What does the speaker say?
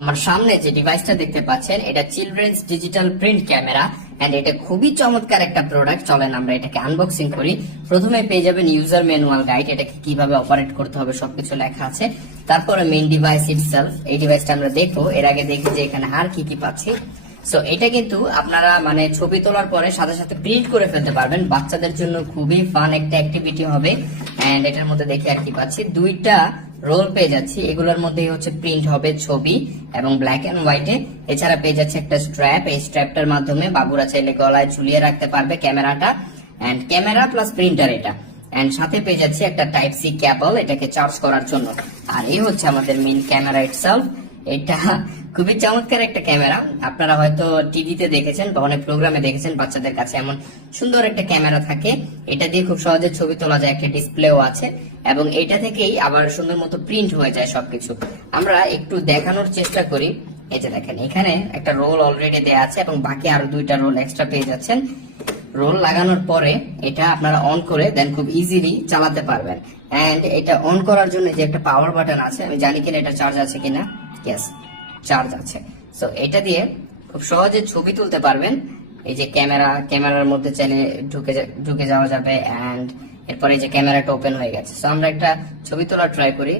আমার সামনে যে ডিভাইসটা দেখতে পাচ্ছেন এটা children's digital print camera and এটা খুবই চমৎকার একটা প্রোডাক্ট। চলেন আমরা এটাকে আনবক্সিং করি। প্রথমে পেয়ে যাবেন ইউজার ম্যানুয়াল গাইড, এটাকে কিভাবে অপারেট করতে হবে সবকিছু লেখা আছে। তারপরে মেইন ডিভাইস ইটসেলফ, এই ডিভাইসটা আমরা দেখবো। এর আগে দেখি যে এখানে আর কি কি পাচ্ছি। সো এটা কিন্তু আপনারা মানে ছবি তোলার পরে সাথে সাথে প্রিন্ট করে ফেলতে পারবেন। বাচ্চাদের জন্য খুবই ফান একটা অ্যাক্টিভিটি হবে। এন্ড এটার মধ্যে দেখি আর কি পাচ্ছি, দুইটা রোল পেয়ে যাচ্ছি। এগুলোর মধ্যে হচ্ছে প্রিন্ট হবে ছবি এবং ব্ল্যাক এন্ড হোয়াইটে। এছাড়া পেয়ে যাচ্ছে একটা স্ট্র্যাপ, এই স্ট্র্যাপটার মাধ্যমে বাবুরা চাইলে গলায় ঝুলিয়ে রাখতে পারবে ক্যামেরাটা। এন্ড ক্যামেরা প্লাস প্রিন্টার এটা। এন্ড সাথে পেয়ে যাচ্ছে একটা টাইপ সি কেবল, এটাকে চার্জ করার জন্য। আর এই হচ্ছে আমাদের মেইন ক্যামেরা ইটসেলফ। এটা খুবই চমৎকার একটা ক্যামেরা। আপনারা হয়তো টিভিতে দেখেছেন বা অনেক প্রোগ্রামে দেখেছেন, বাচ্চাদের কাছে এমন সুন্দর একটা ক্যামেরা থাকে। এটা দিয়ে খুব সহজে ছবি তোলা যায়, একটা ডিসপ্লেও আছে এবং এটা থেকেই আবার সুন্দর মতো প্রিন্ট হয়ে যায় সবকিছু। আমরা একটু দেখানোর চেষ্টা করি। এই যে দেখেন, এখানে একটা রোল অলরেডি দেয়া আছে এবং বাকি আরো দুইটা রোল এক্সট্রা পেয়ে যাচ্ছেন। রোল লাগানোর পরে এটা আপনারা অন করে দেন খুব ইজিলি চালাতে পারবেন। এন্ড এটা অন করার জন্য যে একটা পাওয়ার বাটন আছে, আমি জানি কিনা এটা চার্জ আছে কিনা। ইয়েস, চার্জ আছে। সো এটা দিয়ে খুব সহজে ছবি তুলতে পারবেন। এই যে ক্যামেরার মধ্যে চাইলে ঢুকে যাওয়া যাবে। এন্ড এরপরে এই যে ক্যামেরাটা ওপেন হয়ে গেছে। সো আমরা একটা ছবি তোলা ট্রাই করি।